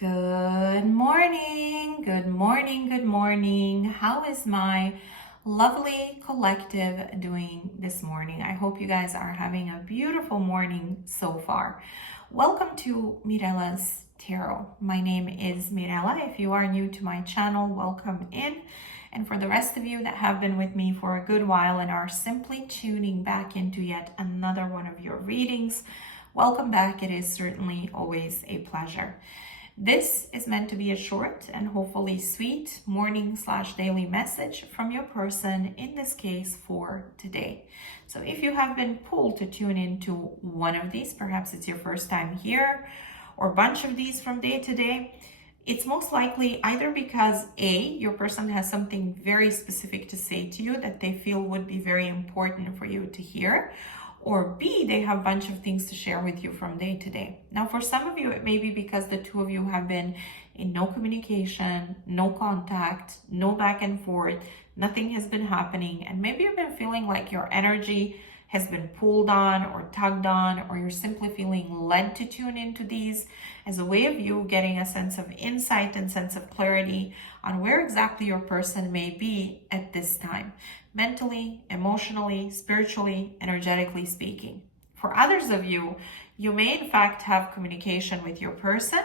Good morning, good morning, good morning. How is my lovely collective doing this morning? I hope you guys are having a beautiful morning so far. Welcome to Mirella's Tarot. My name is Mirella. If you are new to my channel, welcome in. And for the rest of you that have been with me for a good while and are simply tuning back into yet another one of your readings, welcome back. It is certainly always a pleasure. This is meant to be a short and hopefully sweet morning/daily message from your person, in this case for today. So if you have been pulled to tune into one of these, perhaps it's your first time here, or a bunch of these from day to day, it's most likely either because A, your person has something very specific to say to you that they feel would be very important for you to hear, or B, they have a bunch of things to share with you from day to day. Now, for some of you, it may be because the two of you have been in no communication, no contact, no back and forth, nothing has been happening, and maybe you've been feeling like your energy has been pulled on or tugged on, or you're simply feeling led to tune into these as a way of you getting a sense of insight and sense of clarity on where exactly your person may be at this time, mentally, emotionally, spiritually, energetically speaking. For others of you, you may in fact have communication with your person,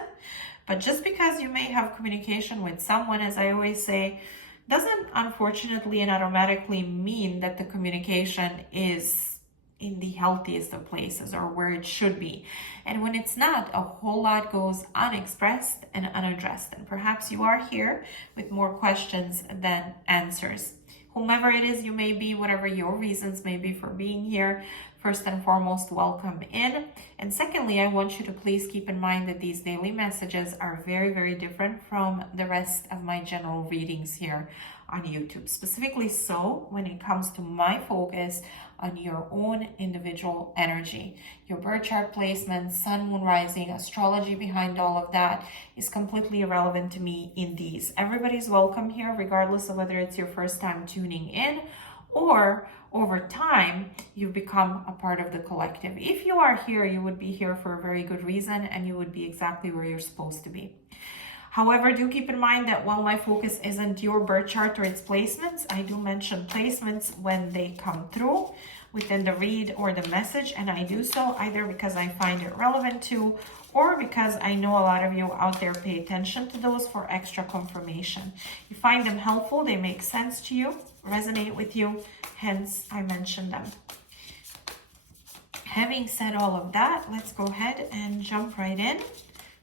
but just because you may have communication with someone, as I always say, doesn't unfortunately and automatically mean that the communication is in the healthiest of places or where it should be. And when it's not, a whole lot goes unexpressed and unaddressed. And perhaps you are here with more questions than answers. Whomever it is you may be, whatever your reasons may be for being here, first and foremost, welcome in. And secondly, I want you to please keep in mind that these daily messages are very, very different from the rest of my general readings here on YouTube. Specifically so when it comes to my focus on your own individual energy. Your birth chart placement, sun, moon, rising, astrology behind all of that is completely irrelevant to me in these. Everybody's welcome here, regardless of whether it's your first time tuning in or over time you've become a part of the collective. If you are here, you would be here for a very good reason, and you would be exactly where you're supposed to be. However, do keep in mind that while my focus isn't your birth chart or its placements, I do mention placements when they come through within the read or the message, and I do so either because I find it relevant to, or because I know a lot of you out there pay attention to those for extra confirmation. You find them helpful, they make sense to you, resonate with you, hence I mention them. Having said all of that, let's go ahead and jump right in.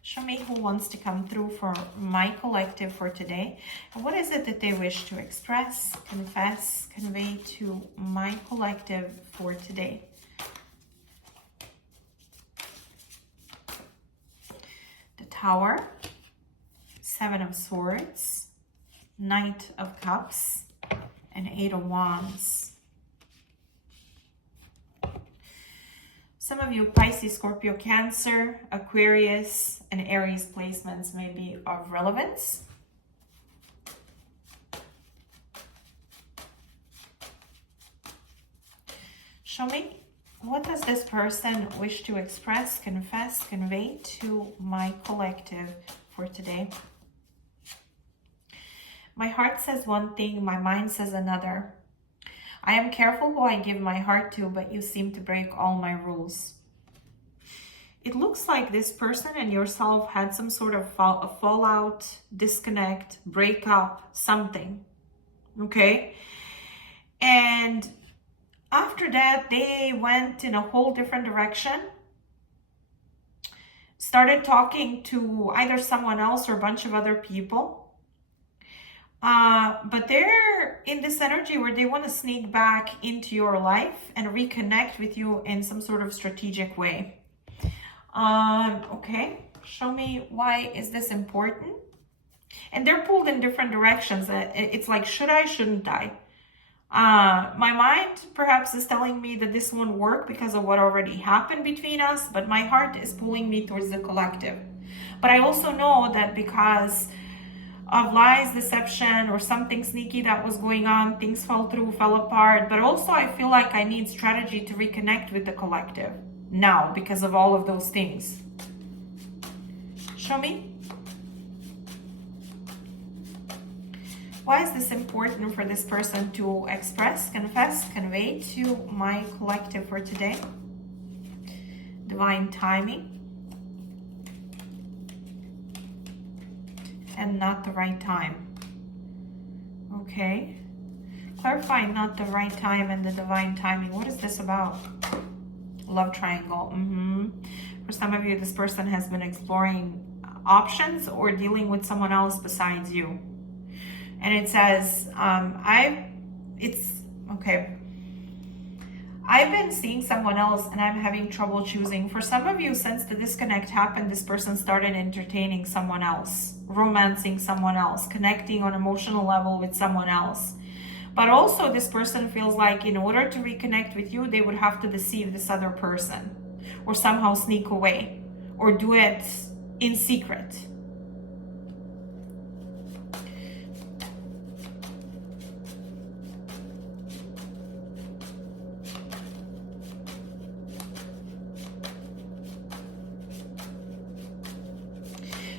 Show me who wants to come through for my collective for today. And what is it that they wish to express, confess, convey to my collective for today? The Tower, Seven of Swords, Knight of Cups, and Eight of Wands. Some of you Pisces, Scorpio, Cancer, Aquarius, and Aries placements may be of relevance. Show me, what does this person wish to express, confess, convey to my collective for today? My heart says one thing, my mind says another. I am careful who I give my heart to, but you seem to break all my rules. It looks like this person and yourself had some sort of fallout, disconnect, breakup, something. Okay? And after that, they went in a whole different direction. Started talking to either someone else or a bunch of other people. But they're in this energy where they want to sneak back into your life and reconnect with you in some sort of strategic way. Okay, show me, why is this important? And they're pulled in different directions. It's like, should I, shouldn't I? My mind perhaps is telling me that this won't work because of what already happened between us, but my heart is pulling me towards the collective. But I also know that because of lies, deception, or something sneaky that was going on, things fell through, fell apart. But also I feel like I need strategy to reconnect with the collective now because of all of those things. Show me Why is this important for this person to express, confess, convey to my collective for today? Divine timing. And not the right time. Okay. Clarifying not the right time and the divine timing. What is this about? Love triangle. For some of you, this person has been exploring options or dealing with someone else besides you. And it says, okay. I've been seeing someone else and I'm having trouble choosing. For some of you, since the disconnect happened, this person started entertaining someone else, romancing someone else, connecting on emotional level with someone else. But also this person feels like in order to reconnect with you, they would have to deceive this other person or somehow sneak away or do it in secret.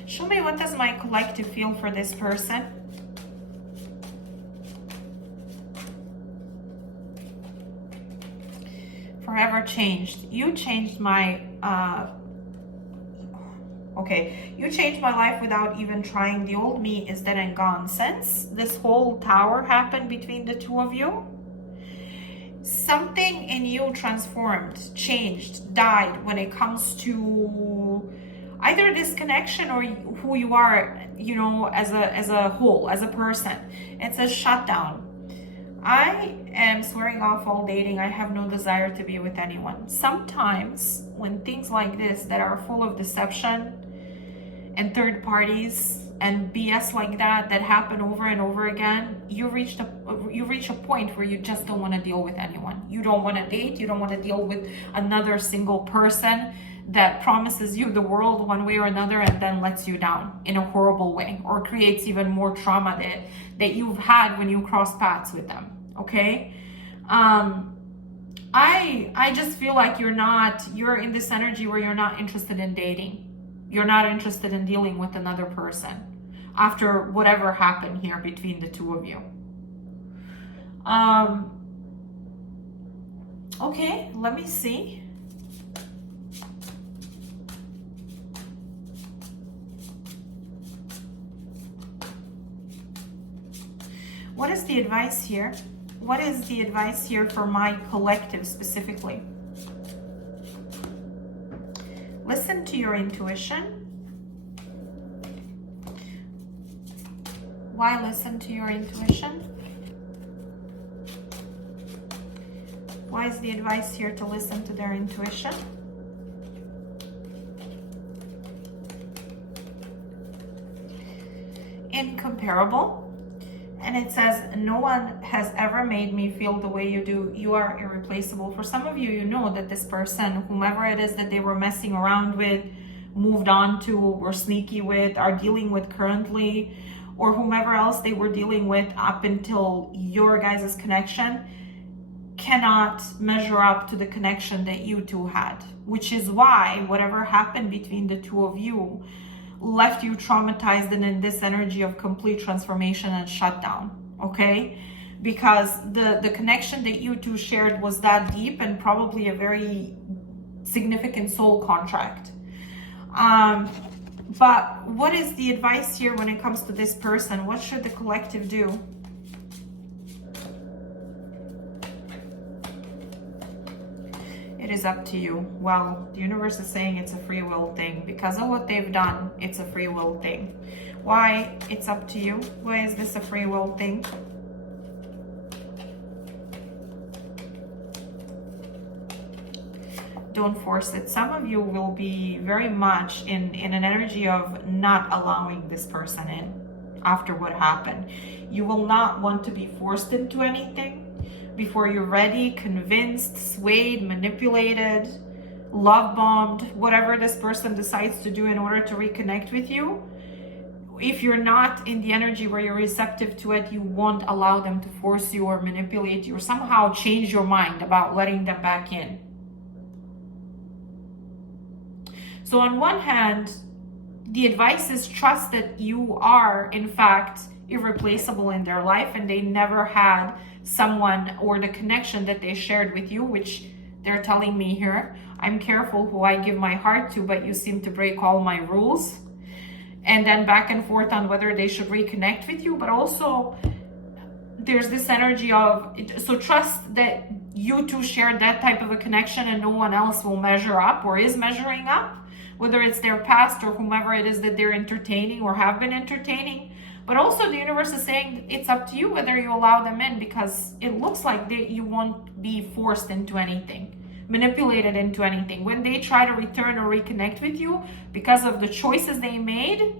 Show me, what does my collective feel for this person? Forever changed. You changed my, you changed my life without even trying. The old me is dead and gone. Since this whole tower happened between the two of you, something in you transformed, changed, died when it comes to either this connection or who you are, you know, as a whole, as a person. It's a shutdown. I am swearing off all dating. I have no desire to be with anyone. Sometimes when things like this that are full of deception and third parties and BS like that happen over and over again, you reach a point where you just don't want to deal with anyone. You don't want to date. You don't want to deal with another single person that promises you the world one way or another and then lets you down in a horrible way or creates even more trauma that you've had when you cross paths with them. Okay. I just feel like you're in this energy where you're not interested in dating. You're not interested in dealing with another person after whatever happened here between the two of you. Okay, let me see. What is the advice here? What is the advice here for my collective specifically? Listen to your intuition. Why listen to your intuition? Why is the advice here to listen to their intuition? Incomparable. And it says, no one has ever made me feel the way you do. You are irreplaceable. For some of you, you know that this person, whomever it is that they were messing around with, moved on to, or sneaky with, are dealing with currently, or whomever else they were dealing with up until your guys' connection, cannot measure up to the connection that you two had. Which is why whatever happened between the two of you left you traumatized and in this energy of complete transformation and shutdown, okay? Because the connection that you two shared was that deep and probably a very significant soul contract. But what is the advice here when it comes to this person? What should the collective do? It is up to you. Well, the universe is saying it's a free will thing. Because of what they've done, it's a free will thing. Why? It's up to you. Why is this a free will thing? Don't force it. Some of you will be very much in an energy of not allowing this person in after what happened. You will not want to be forced into anything before you're ready, convinced, swayed, manipulated, love bombed, whatever this person decides to do in order to reconnect with you. If you're not in the energy where you're receptive to it, you won't allow them to force you or manipulate you or somehow change your mind about letting them back in. So on one hand, the advice is trust that you are, in fact, irreplaceable in their life, and they never had someone or the connection that they shared with you, which they're telling me here. I'm careful who I give my heart to, but you seem to break all my rules. And then back and forth on whether they should reconnect with you, but also there's this energy of, so trust that you two shared that type of a connection and no one else will measure up or is measuring up, whether it's their past or whomever it is that they're entertaining or have been entertaining. But also the universe is saying it's up to you whether you allow them in, because it looks like you won't be forced into anything, manipulated into anything. When they try to return or reconnect with you because of the choices they made,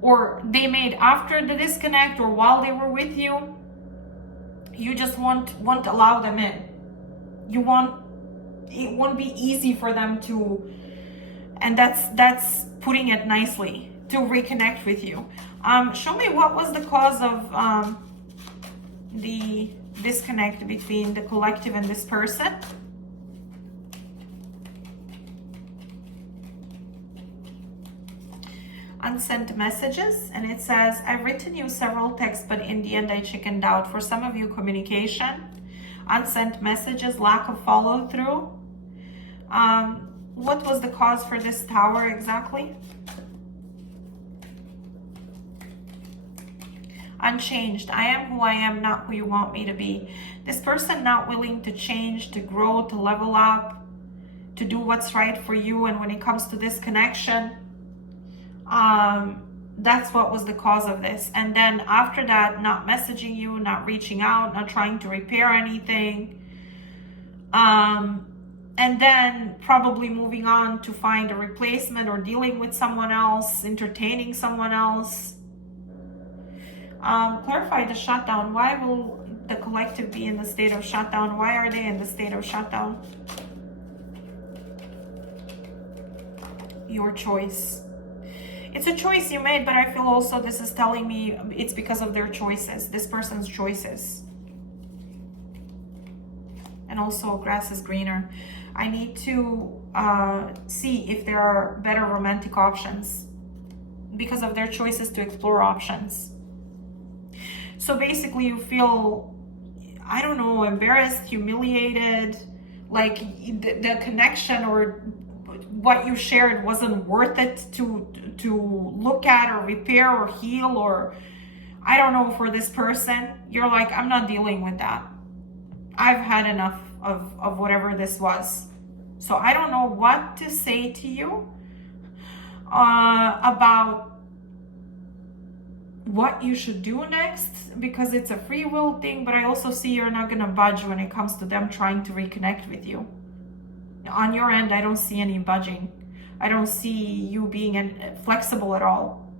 or they made after the disconnect or while they were with you, you just won't allow them in. It won't be easy for them to, and that's putting it nicely, to reconnect with you. Show me what was the cause of the disconnect between the collective and this person. Unsent messages, and it says, I've written you several texts, but in the end I chickened out. For some of you, communication, unsent messages, lack of follow through. What was the cause for this Tower exactly? Unchanged. I am who I am, not who you want me to be. This person not willing to change, to grow, to level up, to do what's right for you. And when it comes to this connection, that's what was the cause of this. And then after that, not messaging you, not reaching out, not trying to repair anything. And then probably moving on to find a replacement or dealing with someone else, entertaining someone else. Clarify the shutdown. Why will the collective be in the state of shutdown? Why are they in the state of shutdown? Your choice. It's a choice you made, but I feel also this is telling me it's because of their choices, this person's choices. And also, grass is greener. I need to see if there are better romantic options because of their choices to explore options. So basically you feel, I don't know, embarrassed, humiliated, like the connection or what you shared wasn't worth it to look at or repair or heal, or I don't know, for this person. You're like, I'm not dealing with that. I've had enough of whatever this was. So I don't know what to say to you about what you should do next, because it's a free will thing, but I also see you're not going to budge when it comes to them trying to reconnect with you. On your end, I don't see any budging. I don't see you being flexible at all.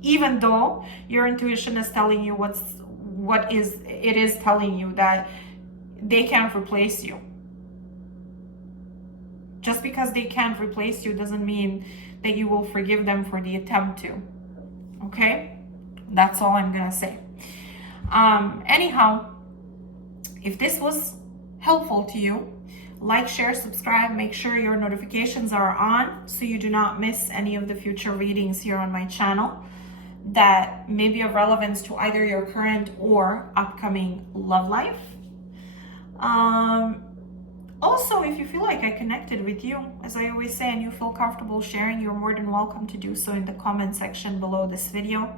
Even though your intuition is telling you it is telling you that they can't replace you. Just because they can't replace you doesn't mean that you will forgive them for the attempt to. Okay? That's all I'm gonna say. Anyhow, if this was helpful to you, like, share, subscribe, make sure your notifications are on so you do not miss any of the future readings here on my channel that may be of relevance to either your current or upcoming love life. Also, if you feel like I connected with you, as I always say, and you feel comfortable sharing, you're more than welcome to do so in the comment section below this video.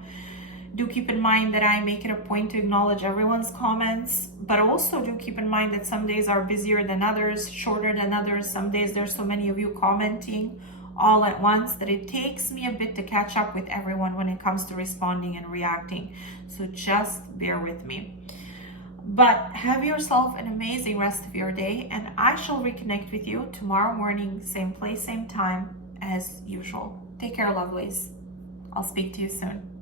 Do keep in mind that I make it a point to acknowledge everyone's comments, but also do keep in mind that some days are busier than others, shorter than others. Some days there's so many of you commenting all at once that it takes me a bit to catch up with everyone when it comes to responding and reacting. So just bear with me. But have yourself an amazing rest of your day, and I shall reconnect with you tomorrow morning, same place, same time as usual. Take care, lovelies. I'll speak to you soon.